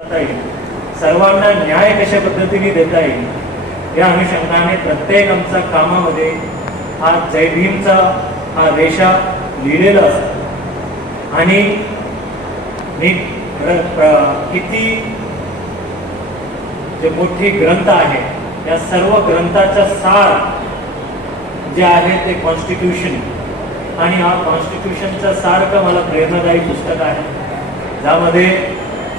सर्वांना न्याय कशा पद्धतीने देता येईल या अनुषंगाने प्रत्येक आमच्या कामामध्ये हा जय भीमचा हा रेषा लिहिलेला असतो. आणि मी किती जे मोठे ग्रंथ आहे या सर्व ग्रंथाचा सार जे आहे ते कॉन्स्टिट्यूशन आणि हा कॉन्स्टिट्यूशनचा सारखं मला प्रेरणादायी पुस्तक आहे? ज्यामध्ये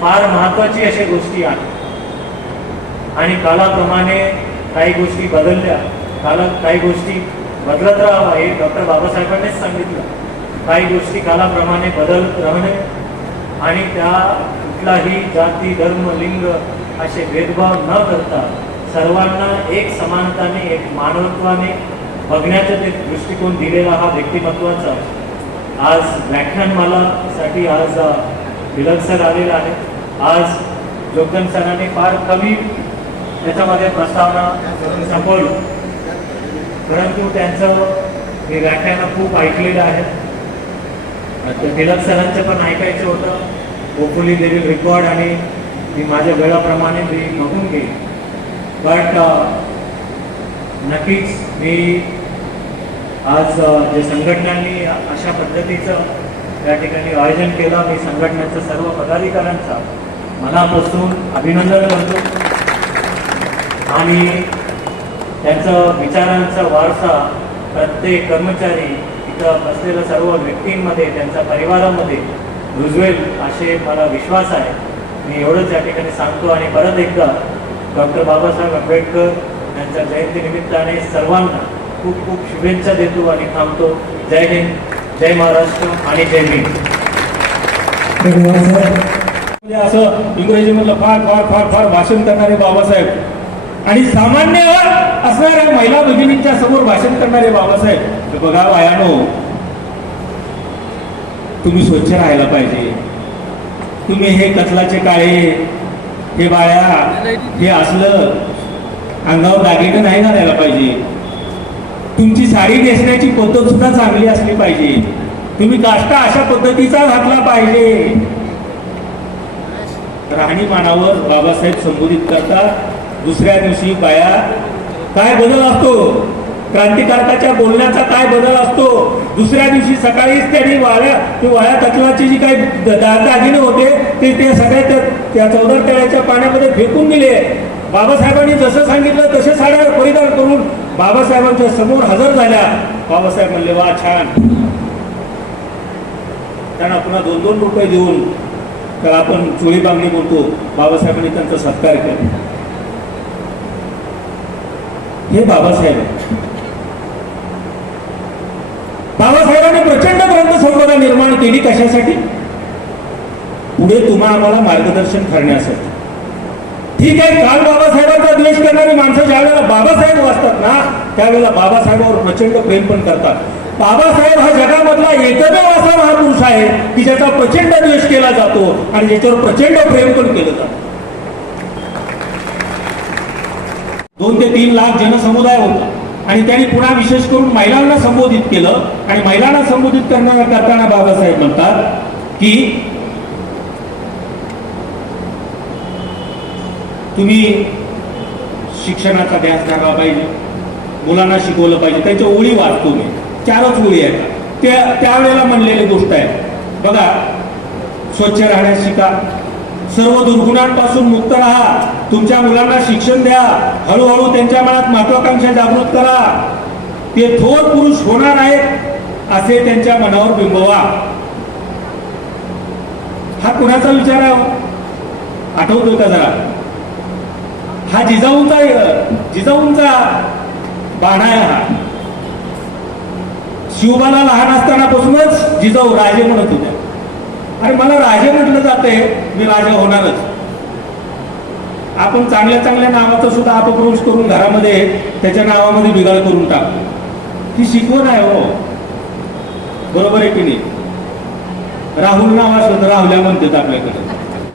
फार महत्वाची अशा गोष्टी आहेत. आणि कालाप्रमाणे काही गोष्टी बदलल्या काला काही गोष्टी बदलत राहावं हे डॉक्टर बाबासाहेबांनीच सांगितलं. काही गोष्टी कालाप्रमाणे बदलत राहणे आणि त्या कुठलाही जाती धर्म लिंग असे भेदभाव न करता सर्वांना एक समानताने एक मानवत्वाने बघण्याचा ते दृष्टिकोन दिलेला हा व्यक्तिमत्वाचा आज व्याख्यानमालासाठी आज अ, सर आलेला आहे. आज योगदान सरांनी फार कमी त्याच्यामध्ये प्रस्तावना संपवली. परंतु त्यांचं मी व्याख्यानं खूप ऐकलेलं आहे. ते तिलक सरांचं पण ऐकायचं होतं. होपफुली दे विल रेकॉर्ड आणि मी माझ्या वेळाप्रमाणे मी बघून घेईन. बट uh, नक्कीच मी आज uh, जे संघटनांनी अशा पद्धतीचं त्या ठिकाणी आयोजन केलं मी संघटनेचं सर्व पदाधिकाऱ्यांचा मनापासून अभिनंदन करतो. आणि त्यांचा विचारांचा वारसा प्रत्येक कर्मचारी इथं बसलेल्या सर्व व्यक्तींमध्ये त्यांच्या परिवारामध्ये रुजवेल असे मला विश्वास आहे. मी एवढंच या ठिकाणी सांगतो आणि परत एकदा डॉक्टर बाबासाहेब आंबेडकर यांच्या जयंतीनिमित्ताने सर्वांना खूप खूप शुभेच्छा देतो आणि थांबतो. जय हिंद जय महाराष्ट्र आणि जय हिंद धन्यवाद असं इंग्रजीमधलं फार फार फार फार भाषण करणारे बाबासाहेब. आणि सामान्य असणाऱ्या महिला भगिनींच्या समोर भाषण करणारे बाबासाहेब. बघा वायानो तुम्ही स्वच्छ राहायला पाहिजे. तुम्ही हे कचलाचे काळे हे बाळ्या हे असलं अंगावर दागिनं नाही घालायला पाहिजे. तुमची साडी नेसण्याची पद्धत सुद्धा चांगली असली पाहिजे. तुम्ही काष्टा अशा पद्धतीचा घातला पाहिजे. राहणीमानावर बाबासाहेब संबोधित करतात. दुसऱ्या दिवशी बाया काय बदल असतो? क्रांतिकारकाच्या बोलण्याचा काय बदल असतो? दुसऱ्या दिवशी सकाळीच त्यांनी वाळ्या ते वाळ्या कचलाचे जी काही द- दागिने होते ते ते सगळ्या त्या- त्या चौदा तळ्याच्या पाण्यामध्ये फेकून दिले. बाबासाहेबांनी जसं सांगितलं तसे साड्या परिधान करून बाबासाहेबांच्या समोर हजर झाल्या. बाबासाहेब म्हणले वा छान. त्यांना पुन्हा दोन दोन रुपये देऊन तर आपण चोरी बांगडी बोलतो बाबासाहेबांनी त्यांचा सत्कार केला. हे बाबासाहेब बाबासाहेबांनी प्रचंड ग्रंथ संपदा निर्माण केली कशासाठी? पुढे तुम्हा आम्हाला मार्गदर्शन करण्यासाठी. ठीक आहे काल बाबासाहेबांचा द्वेष करणारी माणसं ज्या वेळेला बाबासाहेब वाचतात ना त्यावेळेला बाबासाहेबांवर प्रचंड प्रेम पण करतात. बाबासाहेब हा जगामधला एकमेव असा महापुरुष आहे की ज्याचा प्रचंड द्वेष केला जातो आणि ज्याच्यावर प्रचंड प्रेम पण केलं जातं. दोन ते तीन लाख जनसमुदाय होता. आणि त्यांनी पुन्हा विशेष करून महिलांना संबोधित केलं. आणि महिलांना संबोधित करणार करताना बाबासाहेब म्हणतात की तुम्ही शिक्षणाचा ध्यास धरला पाहिजे. मुलांना शिकवलं पाहिजे. त्यांच्या ओळी वाचतो मी. चारच मुली आहेत. त्या त्यावेळेला म्हणलेली गोष्ट आहे. बघा स्वच्छ राहण्यास शिका. सर्व दुर्गुणांपासून मुक्त राहा. तुमच्या मुलांना शिक्षण द्या. हळूहळू त्यांच्या मनात महत्वाकांक्षा जागृत करा. ते थोर पुरुष होणार आहेत असे त्यांच्या मनावर बिंबवा. हा कुणाचा विचार आहे? आठवतो का जरा? हा जिजाऊंचा जिजाऊंचा बाणा आहे हा. शिवबाला लहान असतानापासूनच जिजाऊ राजे म्हणत होत्या आणि मला राजे म्हटलं जाते मी राजा होणारच. आपण चांगल्या चांगल्या नावाचा सुद्धा अपभ्रंश करून घरामध्ये त्याच्या नावामध्ये बिघाड करून टाकतो. ही शिकवण आहे हो. बरोबर आहे की नाही? राहुल नाव असलं तर राहुल्या म्हणतात आपल्याकडे.